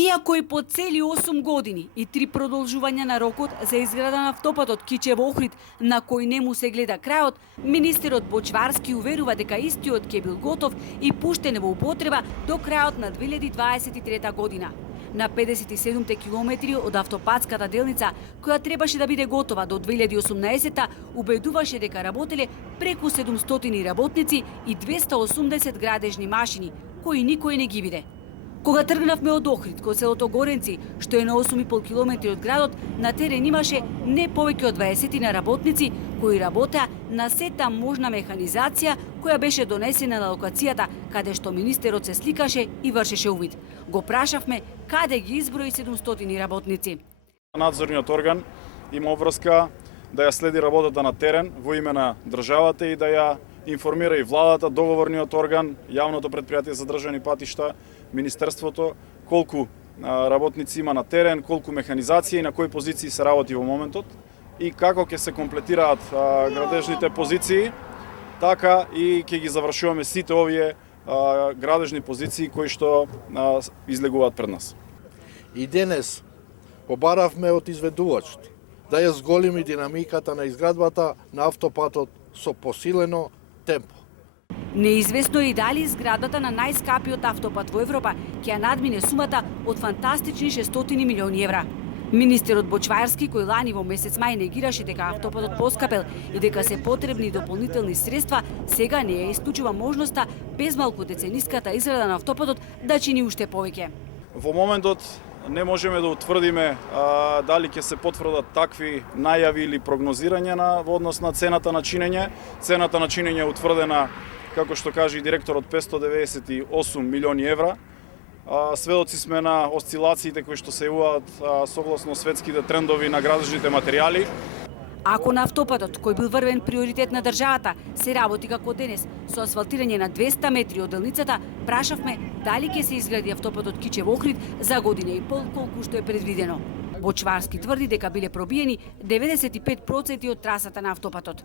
Иако и по цели 8 години и 3 продолжувања на рокот за изграда на автопатот Кичево-Охрид, на кој не му се гледа крајот, министерот Бочварски уверува дека истиот ќе бил готов и пуштен во употреба до крајот на 2023 година. На 57 километри од автопатската делница, која требаше да биде готова до 2018, убедуваше дека работеле преку 700 работници и 280 градежни машини, кои никој не ги виде. Кога тргнавме од Охрид кон селото Горенци, што е на 8,5 километри од градот, на терен имаше не повеќе од 20 на работници кои работеа на сета можна механизација која беше донесена на локацијата каде што министерот се сликаше и вршеше увид. Го прашавме каде ги изброи 700 работници. Надзорниот орган има обврска да ја следи работата на терен во име на државата и да ја информира и владата, договорниот орган, јавното претпријатие за државни патишта, Министерството, колку работници има на терен, колку механизација и на кои позиции се работи во моментот и како ќе се комплетираат градежните позиции, така и ќе ги завршуваме сите овие градежни позиции кои што излегуваат пред нас. И денес побаравме од изведувачот да ја зголеми динамиката на изградбата на автопатот со посилено темпо. Неизвестно е и дали изградата на најскапиот автопат во Европа ќе ја надмине сумата од фантастични 600 милиони евра. Министерот Бочварски, кој лани во месец мај негираше дека автопатот поскапел и дека се потребни дополнителни средства, сега не ја исклучува можноста без малку децениската изграда на автопатот да чини уште повеќе. Во моментот не можеме да утврдиме дали ќе се потврдат такви најави или прогнозирања во однос на цената на чинење. Цената на чинење е утврдена, како што каже и директорот, 598 милиони евра. Сведоци сме на осцилациите кои што се јавуваат согласно светските трендови на градежните материјали. Ако на автопатот, кој бил врвен приоритет на државата, се работи како денес, со асфалтирање на 200 метри од делницата, прашавме дали ќе се изгради автопатот Кичево-Охрид за година и пол колку што е предвидено. Бочварски тврди дека биле пробиени 95% од трасата на автопатот.